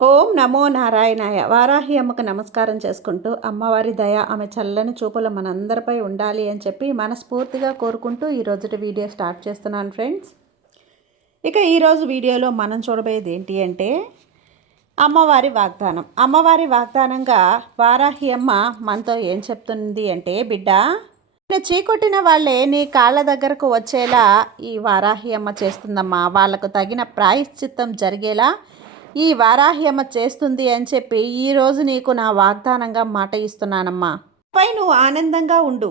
ఓం నమో నారాయణాయ. వారాహి అమ్మకు నమస్కారం చేసుకుంటూ అమ్మవారి దయ ఆమె చల్లని చూపులు మనందరిపై ఉండాలి అని చెప్పి మనస్ఫూర్తిగా కోరుకుంటూ ఈరోజుటి వీడియో స్టార్ట్ చేస్తున్నాను ఫ్రెండ్స్. ఇక ఈరోజు వీడియోలో మనం చూడబోయేది ఏంటి అంటే అమ్మవారి వాగ్దానం. అమ్మవారి వాగ్దానంగా వారాహి అమ్మ మనతో ఏం చెప్తుంది అంటే, బిడ్డ చీకొట్టిన వాళ్ళే నీ కాళ్ళ దగ్గరకు వచ్చేలా ఈ వారాహి అమ్మ చేస్తుందమ్మా. వాళ్లకు తగిన ప్రాయశ్చిత్తం జరిగేలా ఈ వారాహి అమ్మ చేస్తుంది అని చెప్పి ఈరోజు నీకు నా వాగ్దానంగా మాట ఇస్తున్నానమ్మా. పై నువ్వు ఆనందంగా ఉండు,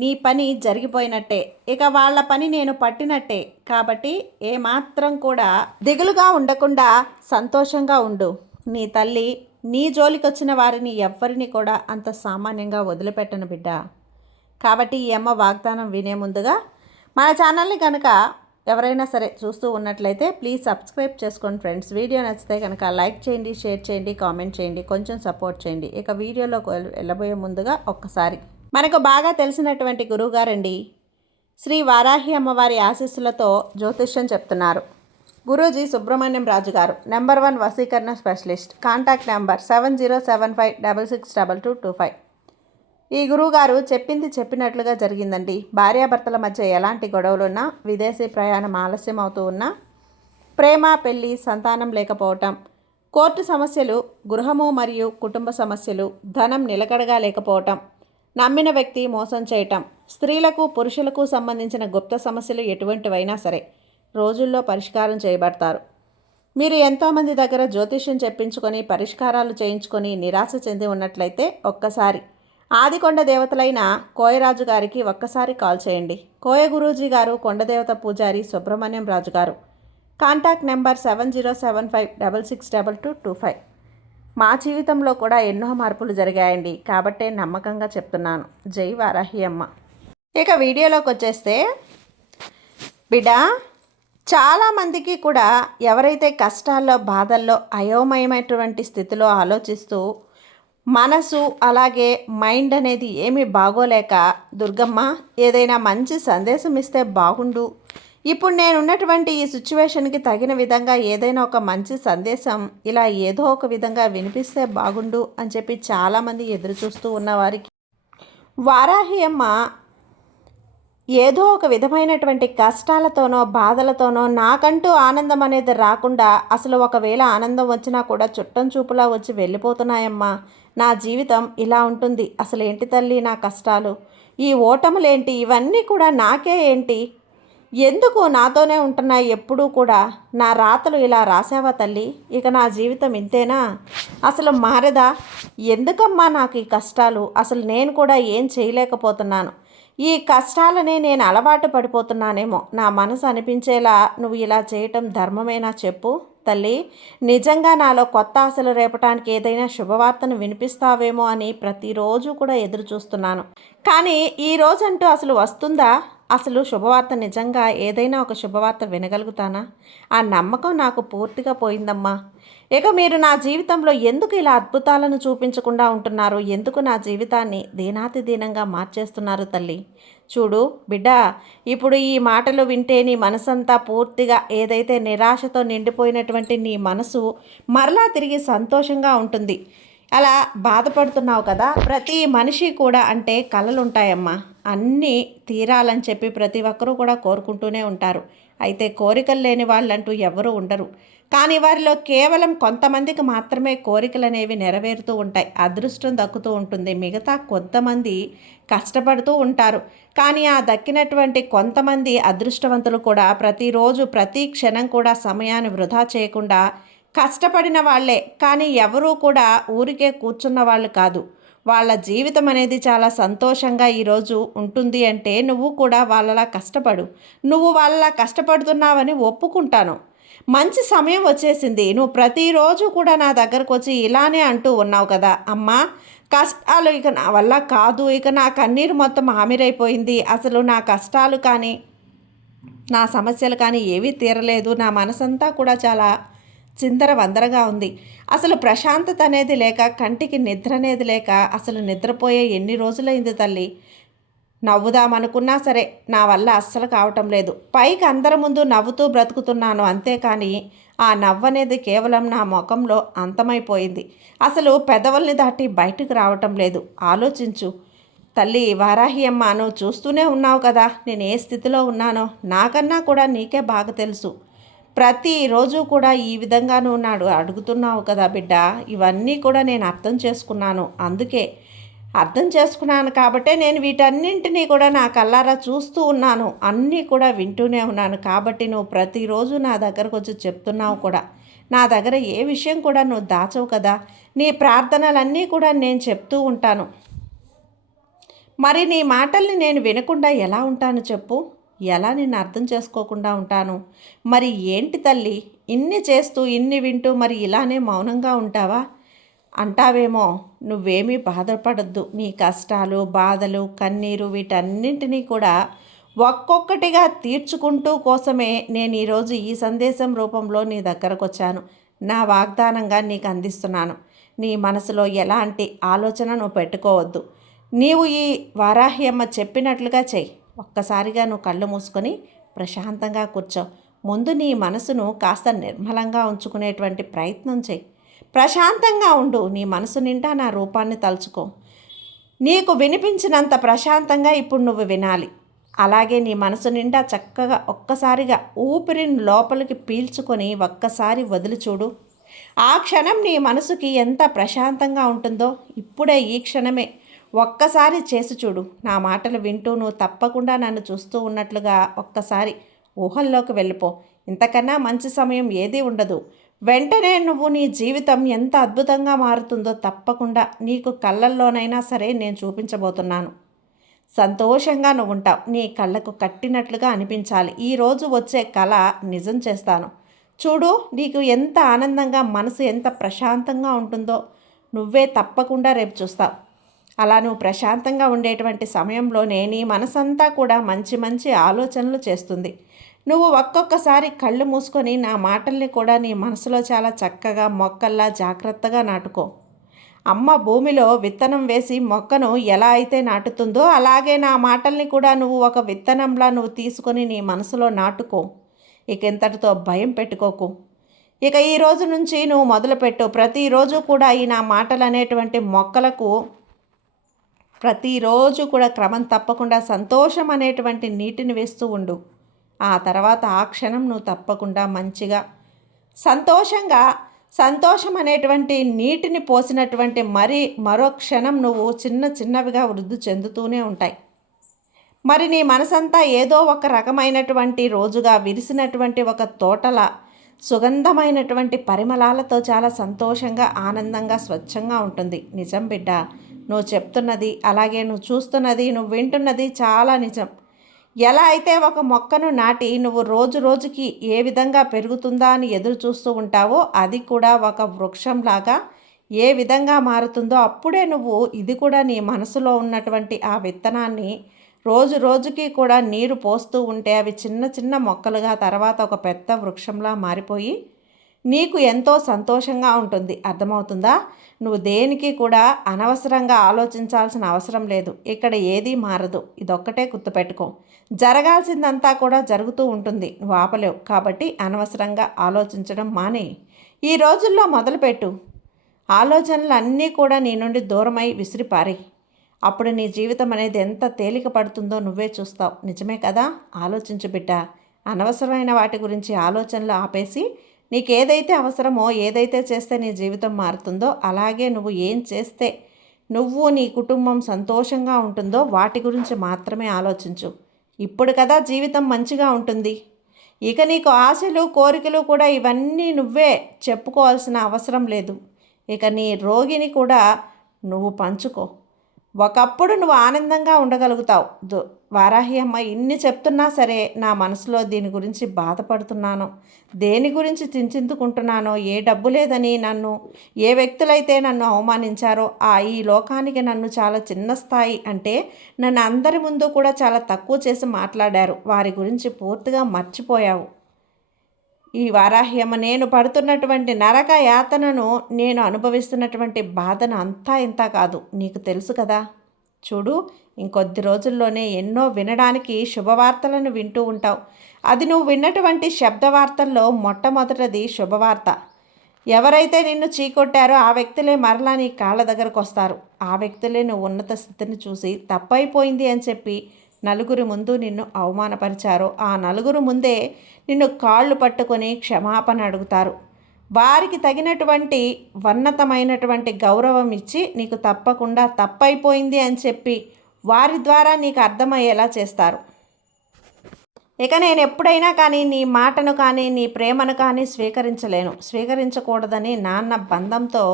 నీ పని జరిగిపోయినట్టే, ఇక వాళ్ళ పని నేను పట్టినట్టే. కాబట్టి ఏమాత్రం కూడా దిగులుగా ఉండకుండా సంతోషంగా ఉండు. నీ తల్లి నీ జోలికొచ్చిన వారిని ఎవ్వరిని కూడా అంత సామాన్యంగా వదిలిపెట్టను బిడ్డ. కాబట్టి ఈ అమ్మ వాగ్దానం వినే ముందుగా మన ఛానల్ని కనుక ఎవరైనా సరే చూస్తూ ఉన్నట్లయితే ప్లీజ్ సబ్స్క్రైబ్ చేసుకోండి ఫ్రెండ్స్. వీడియో నచ్చితే కనుక లైక్ చేయండి, షేర్ చేయండి, కామెంట్ చేయండి, కొంచెం సపోర్ట్ చేయండి. ఇక వీడియోలోకి వెళ్ళబోయే ముందుగా ఒక్కసారి మనకు బాగా తెలిసినటువంటి గురువుగారండి శ్రీ వారాహి అమ్మవారి ఆశీస్సులతో జ్యోతిష్యం చెప్తున్నారు గురూజీ సుబ్రహ్మణ్యం రాజు గారు, నెంబర్ 1 వశీకరణ స్పెషలిస్ట్. Contact number 7075662225. ఈ గురువుగారు చెప్పింది చెప్పినట్లుగా జరిగిందండి. భార్యాభర్తల మధ్య ఎలాంటి గొడవలున్నా, విదేశీ ప్రయాణం ఆలస్యం అవుతూ ఉన్నా, ప్రేమ, పెళ్లి, సంతానం లేకపోవటం, కోర్టు సమస్యలు, గృహము మరియు కుటుంబ సమస్యలు, ధనం నిలకడగా లేకపోవటం, నమ్మిన వ్యక్తి మోసం చేయటం, స్త్రీలకు పురుషులకు సంబంధించిన గుప్త సమస్యలు ఎటువంటివైనా సరే రోజుల్లో పరిష్కారం చేయబడతారు. మీరు ఎంతోమంది దగ్గర జ్యోతిష్యం చెప్పించుకొని పరిష్కారాలు చేయించుకొని నిరాశ చెంది ఉన్నట్లయితే ఒక్కసారి ఆదికొండ దేవతలైన కోయరాజు గారికి ఒక్కసారి కాల్ చేయండి. కోయ గురూజీ గారు, కొండదేవత పూజారి సుబ్రహ్మణ్యం రాజు గారు. Contact number 7075662225. మా జీవితంలో కూడా ఎన్నో మార్పులు జరిగాయండి, కాబట్టే నమ్మకంగా చెప్తున్నాను. జై వారాహి అమ్మ. ఇక వీడియోలోకి వచ్చేస్తే, బిడ్డ చాలామందికి కూడా ఎవరైతే కష్టాల్లో, బాధల్లో, అయోమయమైనటువంటి స్థితిలో ఆలోచిస్తూ మనసు అలాగే మైండ్ అనేది ఏమీ బాగోలేక, దుర్గమ్మ ఏదైనా మంచి సందేశం ఇస్తే బాగుండు, ఇప్పుడు నేనున్నటువంటి ఈ సిచ్యువేషన్కి తగిన విధంగా ఏదైనా ఒక మంచి సందేశం ఇలా ఏదో ఒక విధంగా వినిపిస్తే బాగుండు అని చెప్పి చాలామంది ఎదురు చూస్తూ ఉన్నవారికి వారాహి అమ్మ ఏదో ఒక విధమైనటువంటి కష్టాలతోనో, బాధలతోనో నాకంటూ ఆనందం అనేది రాకుండా, అసలు ఒకవేళ ఆనందం వచ్చినా కూడా చుట్టం చూపులా వచ్చి వెళ్ళిపోతున్నాయమ్మా. నా జీవితం ఇలా ఉంటుంది, అసలు ఏంటి తల్లి నా కష్టాలు, ఈ ఓటములేంటి, ఇవన్నీ కూడా నాకే ఏంటి, ఎందుకు నాతోనే ఉంటున్నాయి ఎప్పుడూ కూడా, నా రాతలు ఇలా రాసావా తల్లి, ఇక నా జీవితం ఇంతేనా, అసలు మారదా, ఎందుకమ్మా నాకు ఈ కష్టాలు, అసలు నేను కూడా ఏం చేయలేకపోతున్నాను, ఈ కష్టాలనే నేను అలవాటు పడిపోతున్నానేమో, నా మనసు అనిపించేలా నువ్వు ఇలా చేయటం ధర్మమేనా చెప్పు తల్లి, నిజంగా నాలో కొత్త ఆశలు రేపటానికి ఏదైనా శుభవార్తను వినిపిస్తావేమో అని ప్రతిరోజు కూడా ఎదురు చూస్తున్నాను. కానీ ఈ రోజంటూ అసలు వస్తుందా, అసలు శుభవార్త నిజంగా ఏదైనా ఒక శుభవార్త వినగలుగుతానా, ఆ నమ్మకం నాకు పూర్తిగా పోయిందమ్మా. ఇక మీరు నా జీవితంలో ఎందుకు ఇలా అద్భుతాలను చూపించకుండా ఉంటున్నారు, ఎందుకు నా జీవితాన్ని దీనాతి దీనంగా మార్చేస్తున్నారు తల్లి. చూడు బిడ్డ, ఇప్పుడు ఈ మాటలు వింటే నీ మనసంతా పూర్తిగా ఏదైతే నిరాశతో నిండిపోయినటువంటి నీ మనసు మరలా తిరిగి సంతోషంగా ఉంటుంది. అలా బాధపడుతున్నావు కదా, ప్రతి మనిషి కూడా అంటే కలలు ఉంటాయమ్మా, అన్నీ తీరాలని చెప్పి ప్రతి ఒక్కరూ కూడా కోరుకుంటూనే ఉంటారు. అయితే కోరికలు లేని వాళ్ళంటూ ఎవరూ ఉండరు. కానీ వారిలో కేవలం కొంతమందికి మాత్రమే కోరికలు అనేవి నెరవేరుతూ ఉంటాయి, అదృష్టం దక్కుతూ ఉంటుంది. మిగతా కొంతమంది కష్టపడుతూ ఉంటారు. కానీ ఆ దక్కినటువంటి కొంతమంది అదృష్టవంతులు కూడా ప్రతిరోజు ప్రతి క్షణం కూడా సమయాన్ని వృధా చేయకుండా కష్టపడిన వాళ్ళే. కానీ ఎవరూ కూడా ఊరికే కూర్చున్న వాళ్ళు కాదు. వాళ్ళ జీవితం అనేది చాలా సంతోషంగా ఈరోజు ఉంటుంది అంటే నువ్వు కూడా వాళ్ళలా కష్టపడు. నువ్వు వాళ్ళలా కష్టపడుతున్నావని ఒప్పుకుంటాను. మంచి సమయం వచ్చేసింది. నువ్వు ప్రతిరోజు కూడా నా దగ్గరకు వచ్చి ఇలానే అంటూ ఉన్నావు కదా, అమ్మా కష్టాలు ఇక నా వల్ల కాదు, ఇక నా కన్నీరు మొత్తం ఆవిరైపోయింది, అసలు నా కష్టాలు కానీ నా సమస్యలు కానీ ఏవీ తీరలేదు, నా మనసంతా కూడా చాలా చిందర వందరగా ఉంది, అసలు ప్రశాంతత అనేది లేక, కంటికి నిద్ర అనేది లేక, అసలు నిద్రపోయే ఎన్ని రోజులైంది తల్లి, నవ్వుదామనుకున్నా సరే నా వల్ల అస్సలు కావటం లేదు, పైకి అందరి ముందు నవ్వుతూ బ్రతుకుతున్నాను, అంతేకాని ఆ నవ్వనేది కేవలం నా ముఖంలో అంతమైపోయింది. అసలు పెదవుల్ని దాటి బయటకు రావటం లేదు. ఆలోచించు తల్లి వారాహి అమ్మ, నువ్వు చూస్తూనే ఉన్నావు కదా నేను ఏ స్థితిలో ఉన్నానో. నాకన్నా కూడా నీకే బాగా తెలుసు. ప్రతిరోజు కూడా ఈ విధంగా నువ్వు నాడు అడుగుతున్నావు కదా బిడ్డ. ఇవన్నీ కూడా నేను అర్థం చేసుకున్నాను. అందుకే అర్థం చేసుకున్నాను కాబట్టే నేను వీటన్నింటినీ కూడా నా కళ్ళారా చూస్తూ ఉన్నాను. అన్నీ కూడా వింటూనే ఉన్నాను. కాబట్టి నువ్వు ప్రతిరోజు నా దగ్గరకు వచ్చి చెప్తున్నావు కూడా. నా దగ్గర ఏ విషయం కూడా నువ్వు దాచవు కదా. నీ ప్రార్థనలన్నీ కూడా నేను చెప్తూ ఉంటాను. మరి నీ మాటల్ని నేను వినకుండా ఎలా ఉంటాను చెప్పు? ఎలా నిన్ను అర్థం చేసుకోకుండా ఉంటాను? మరి ఏంటి తల్లి, ఇన్ని చేస్తూ ఇన్ని వింటూ మరి ఇలానే మౌనంగా ఉంటావా అంటావేమో. నువ్వేమీ బాధపడద్దు. నీ కష్టాలు, బాధలు, కన్నీరు వీటన్నింటినీ కూడా ఒక్కొక్కటిగా తీర్చుకుంటూ కోసమే నేను ఈరోజు ఈ సందేశం రూపంలో నీ దగ్గరకు వచ్చాను. నా వాగ్దానంగా నీకు అందిస్తున్నాను. నీ మనసులో ఎలాంటి ఆలోచన నువ్వు పెట్టుకోవద్దు. నీవు ఈ వారాహి అమ్మ చెప్పినట్లుగా చెయ్యి. ఒక్కసారిగా నువ్వు కళ్ళు మూసుకొని ప్రశాంతంగా కూర్చో. ముందు నీ మనసును కాస్త నిర్మలంగా ఉంచుకునేటువంటి ప్రయత్నం చెయ్యి. ప్రశాంతంగా ఉండు. నీ మనసు నిండా నా రూపాన్ని తలుచుకో. నీకు వినిపించినంత ప్రశాంతంగా ఇప్పుడు నువ్వు వినాలి. అలాగే నీ మనసు నిండా చక్కగా ఒక్కసారిగా ఊపిరిని లోపలికి పీల్చుకొని ఒక్కసారి వదిలి చూడు. ఆ క్షణం నీ మనసుకి ఎంత ప్రశాంతంగా ఉంటుందో ఇప్పుడే ఈ క్షణమే ఒక్కసారి చేసి చూడు. నా మాటలు వింటూ నువ్వు తప్పకుండా నన్ను చూస్తూ ఉన్నట్లుగా ఒక్కసారి ఊహల్లోకి వెళ్ళిపో. ఇంతకన్నా మంచి సమయం ఏదీ ఉండదు. వెంటనే నువ్వు నీ జీవితం ఎంత అద్భుతంగా మారుతుందో తప్పకుండా నీకు కళ్ళల్లోనైనా సరే నేను చూపించబోతున్నాను. సంతోషంగా నువ్వు ఉంటావు. నీ కళ్ళకు కట్టినట్లుగా అనిపించాలి. ఈరోజు వచ్చే కళ నిజం చేస్తాను. చూడు, నీకు ఎంత ఆనందంగా మనసు ఎంత ప్రశాంతంగా ఉంటుందో నువ్వే తప్పకుండా రేపు చూస్తావు. అలా నువ్వు ప్రశాంతంగా ఉండేటువంటి సమయంలోనే నీ మనసంతా కూడా మంచి మంచి ఆలోచనలు చేస్తుంది. నువ్వు ఒక్కొక్కసారి కళ్ళు మూసుకొని నా మాటల్ని కూడా నీ మనసులో చాలా చక్కగా మొక్కల్లా జాగ్రత్తగా నాటుకో. అమ్మ భూమిలో విత్తనం వేసి మొక్కను ఎలా అయితే నాటుతుందో అలాగే నా మాటల్ని కూడా నువ్వు ఒక విత్తనంలా నువ్వు తీసుకొని నీ మనసులో నాటుకో. ఇక ఇంతటితో భయం పెట్టుకోకు. ఇక ఈ రోజు నుంచి నువ్వు మొదలుపెట్టు. ప్రతిరోజు కూడా ఈ నా మాటలు అనేటువంటి మొక్కలకు ప్రతిరోజు కూడా క్రమం తప్పకుండా సంతోషం అనేటువంటి నీటిని వేస్తూ ఉండు. ఆ తర్వాత ఆ క్షణం నువ్వు తప్పకుండా మంచిగా సంతోషం అనేటువంటి నీటిని పోసినటువంటి మరో క్షణం నువ్వు చిన్నవిగా వృద్ధి చెందుతూనే ఉంటాయి. మరి నీ మనసంతా ఏదో ఒక రకమైనటువంటి రోజుగా విరిసినటువంటి ఒక తోటల సుగంధమైనటువంటి పరిమళాలతో చాలా సంతోషంగా ఆనందంగా స్వచ్ఛంగా ఉంటుంది. నిజం బిడ్డ, నువ్వు చెప్తున్నది అలాగే నువ్వు చూస్తున్నది నువ్వు వింటున్నది చాలా నిజం. ఎలా అయితే ఒక మొక్కను నాటి నువ్వు రోజు రోజుకి ఏ విధంగా పెరుగుతుందా అని ఎదురు చూస్తూ ఉంటావో అది కూడా ఒక వృక్షంలాగా ఏ విధంగా మారుతుందో అప్పుడే నువ్వు ఇది కూడా నీ మనసులో ఉన్నటువంటి ఆ విత్తనాన్ని రోజు రోజుకి కూడా నీరు పోస్తూ ఉంటే అవి చిన్న చిన్న మొక్కలుగా తర్వాత ఒక పెద్ద వృక్షంలా మారిపోయి నీకు ఎంతో సంతోషంగా ఉంటుంది. అర్థమవుతుందా? నువ్వు దేనికి కూడా అనవసరంగా ఆలోచించాల్సిన అవసరం లేదు. ఇక్కడ ఏదీ మారదు. ఇదొక్కటే గుర్తుపెట్టుకో. జరగాల్సిందంతా కూడా జరుగుతూ ఉంటుంది. నువ్వు ఆపలేవు. కాబట్టి అనవసరంగా ఆలోచించడం మానేయి. ఈ రోజుల్లో మొదలుపెట్టు. ఆలోచనలు అన్నీ కూడా నీ నుండి దూరమై విసిరిపారేయి. అప్పుడు నీ జీవితం అనేది ఎంత తేలిక పడుతుందో నువ్వే చూస్తావు. నిజమే కదా? ఆలోచించు బిడ్డ. అనవసరమైన వాటి గురించి ఆలోచనలు ఆపేసి నీకేదైతే అవసరమో ఏదైతే చేస్తే నీ జీవితం మారుతుందో అలాగే నువ్వు ఏం చేస్తే నువ్వు నీ కుటుంబం సంతోషంగా ఉంటుందో వాటి గురించి మాత్రమే ఆలోచించు. ఇప్పుడు కదా జీవితం మంచిగా ఉంటుంది. ఇక నీకు ఆశలు కోరికలు కూడా ఇవన్నీ నువ్వే చెప్పుకోవాల్సిన అవసరం లేదు. ఇక నీ రోగిని కూడా నువ్వు పంచుకో. ఒకప్పుడు నువ్వు ఆనందంగా ఉండగలుగుతావు. వారాహి అమ్మ ఇన్ని చెప్తున్నా సరే నా మనసులో దీని గురించి బాధపడుతున్నాను, దేని గురించి చింతించుకుంటున్నానో, ఏ డబ్బు లేదని నన్ను ఏ వ్యక్తులైతే నన్ను అవమానించారో ఈ లోకానికి నన్ను చాలా చిన్న స్థాయి అంటే నన్ను అందరి ముందు కూడా చాలా తక్కువ చేసి మాట్లాడారు. వారి గురించి పూర్తిగా మర్చిపోయావు. ఈ వారాహి అమ్మ నేను పడుతున్నటువంటి నరక యాతనను నేను అనుభవిస్తున్నటువంటి బాధను అంతా ఇంత కాదు. నీకు తెలుసు కదా. చూడు, ఇంకొద్ది రోజుల్లోనే ఎన్నో వినడానికి శుభవార్తలను వింటూ ఉంటావు. అది నువ్వు విన్నటువంటి శబ్దవార్తల్లో మొట్టమొదటిది శుభవార్త. ఎవరైతే నిన్ను చీకొట్టారో ఆ వ్యక్తులే మరలా నీ కాళ్ళ దగ్గరకు వస్తారు. ఆ వ్యక్తులే నువ్వు ఉన్నత స్థితిని చూసి తప్పైపోయింది అని చెప్పి నలుగురి ముందు నిన్ను అవమానపరిచారో ఆ నలుగురు ముందే నిన్ను కాళ్ళు పట్టుకొని క్షమాపణ అడుగుతారు. వారికి తగినటువంటి ఉన్నతమైనటువంటి గౌరవం ఇచ్చి నీకు తప్పకుండా తప్పైపోయింది అని చెప్పి వారి ద్వారా నీకు అర్థమయ్యేలా చేస్తారు. ఇక నేను ఎప్పుడైనా కానీ నీ మాటను కానీ నీ ప్రేమను కానీ స్వీకరించకూడదని నాన్న బంధంతో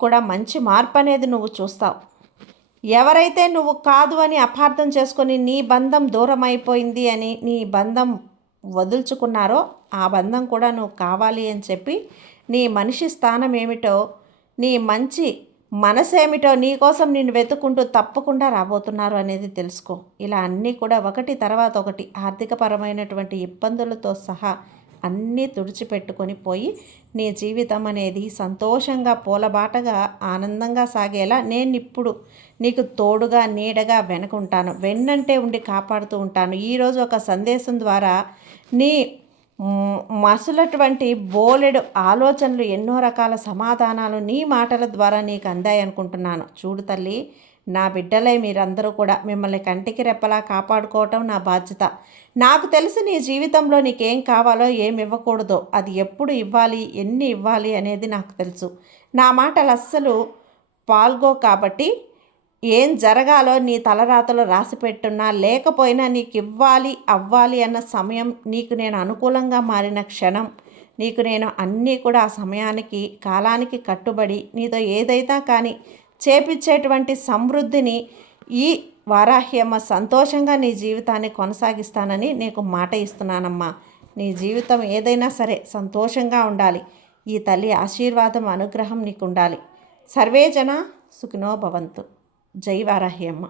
కూడా మంచి మార్పు అనేది నువ్వు చూస్తావు. ఎవరైతే నువ్వు కాదు అని అపార్థం చేసుకొని నీ బంధం దూరం అయిపోయింది అని నీ బంధం వదులుచుకున్నారో ఆ బంధం కూడా నువ్వు కావాలి అని చెప్పి నీ మనిషి స్థానం ఏమిటో నీ మంచి మనసేమిటో నీకోసం నేను వెతుక్కుంటూ తప్పకుండా రాబోతున్నారు అనేది తెలుసుకో. ఇలా అన్నీ కూడా ఒకటి తర్వాత ఒకటి ఆర్థికపరమైనటువంటి ఇబ్బందులతో సహా అన్నీ తుడిచిపెట్టుకొని పోయి నీ జీవితం అనేది సంతోషంగా పూలబాటగా ఆనందంగా సాగేలా నేను ఇప్పుడు నీకు తోడుగా నీడగా వెనుకుంటాను, వెన్నంటే ఉండి కాపాడుతూ ఉంటాను. ఈరోజు ఒక సందేశం ద్వారా నీ మసులటువంటి బోలెడు ఆలోచనలు ఎన్నో రకాల సమాధానాలు నీ మాటల ద్వారా నీకు అందాయి అనుకుంటున్నాను. చూడు తల్లి, నా బిడ్డలే మీరందరూ కూడా మిమ్మల్ని కంటికి రెప్పలా కాపాడుకోవటం నా బాధ్యత. నాకు తెలిసి నీ జీవితంలో నీకేం కావాలో ఏమి ఇవ్వకూడదో అది ఎప్పుడు ఇవ్వాలి, ఎన్ని ఇవ్వాలి అనేది నాకు తెలుసు. నా మాటలు అస్సలు పాల్గో కాబట్టి ఏం జరగాలో నీ తలరాతలో రాసి పెట్టున్నా లేకపోయినా నీకు ఇవ్వాలి అవ్వాలి అన్న సమయం నీకు నేను అనుకూలంగా మారిన క్షణం నీకు నేను అన్నీ కూడా ఆ సమయానికి కాలానికి కట్టుబడి నీతో ఏదైతే కానీ చేపించేటువంటి సమృద్ధిని ఈ వారాహ్యమ్మ సంతోషంగా నీ జీవితాన్ని కొనసాగిస్తానని నీకు మాట ఇస్తున్నానమ్మా. నీ జీవితం ఏదైనా సరే సంతోషంగా ఉండాలి. ఈ తల్లి ఆశీర్వాదం అనుగ్రహం నీకు ఉండాలి. సర్వే జన సుఖినో భవంతు. జై వారాహి అమ్మ.